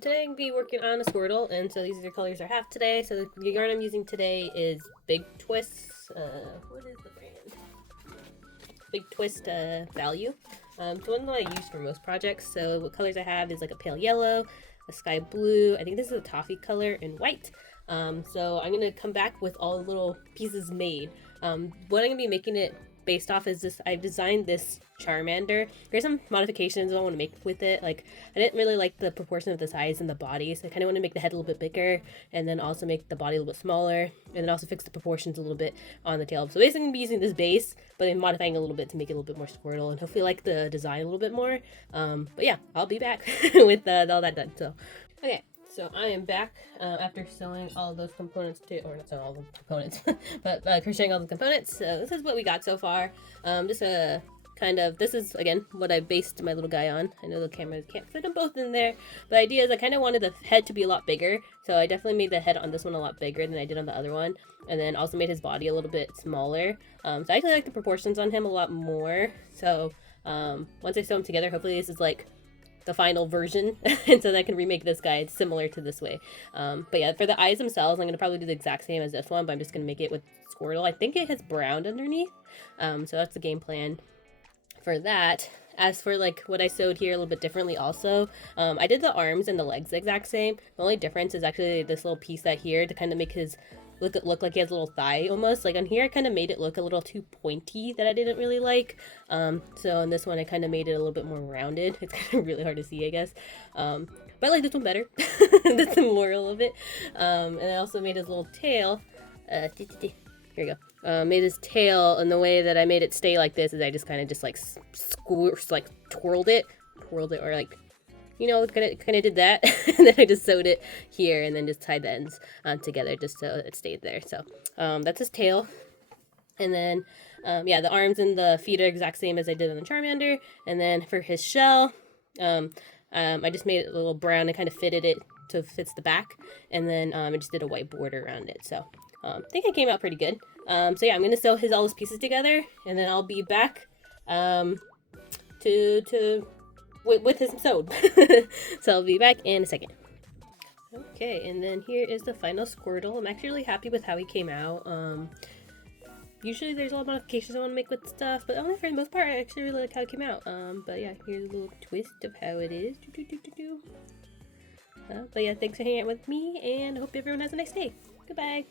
Today I'm going to be working on a squirtle, and so these are the colors I have today. So the yarn I'm using today is Big Twists, what is the brand? Big Twist Value. It's one that I use for most projects. So what colors I have is like a pale yellow, a sky blue, I think this is a toffee color, and white. So I'm going to come back with all the little pieces made. What I'm going to be making it based off is this. I've designed this Charmander. There's some modifications I want to make with it. Like, I didn't really like the proportion of the size and the body, so I kind of want to make the head a little bit bigger, and then also make the body a little bit smaller, and then also fix the proportions a little bit on the tail. So basically I'm going to be using this base, but then modifying a little bit to make it a little bit more Squirtle, and hopefully like the design a little bit more. But yeah, I'll be back with all that done. So, okay. So I am back after sewing all those components or not sewing all the components, but crocheting all the components. So this is what we got so far. Just a kind of, this is again what I based my little guy on. I know the cameras can't fit them both in there, but the idea is I kind of wanted the head to be a lot bigger. So I definitely made the head on this one a lot bigger than I did on the other one. And then also made his body a little bit smaller. So I actually like the proportions on him a lot more. So once I sew them together, hopefully this is like the final version and so that I can remake this guy similar to this way. But yeah, for the eyes themselves, I'm going to probably do the exact same as this one, but I'm just going to make it with Squirtle. I think it has brown underneath, so that's the game plan for that. As for like what I sewed here a little bit differently also, I did the arms and the legs the exact same. The only difference is actually this little piece that here to kind of make his look like he has a little thigh almost. Like on here I kind of made it look a little too pointy that I didn't really like. So on this one I kind of made it a little bit more rounded. It's kind of really hard to see, I guess. But I like this one better. That's the moral of it. And I also made his little tail. Here we go. Made his tail, and the way that I made it stay like this is I just kind of just like twirled it, or like, you know, kind of did that, and then I just sewed it here, and then just tied the ends together just so it stayed there. So that's his tail, and then yeah, the arms and the feet are exact same as I did on the Charmander, and then for his shell, I just made it a little brown and kind of fitted it so it fits the back, and then I just did a white border around it. So I think it came out pretty good. So yeah, I'm gonna sew all his pieces together, and then I'll be back with his sewed. So I'll be back in a second. Okay, and then here is the final Squirtle. I'm actually really happy with how he came out. Usually there's a lot of modifications I want to make with stuff, but only for the most part I actually really like how it came out. But yeah, here's a little twist of how it is. But yeah, thanks for hanging out with me, and I hope everyone has a nice day. Goodbye!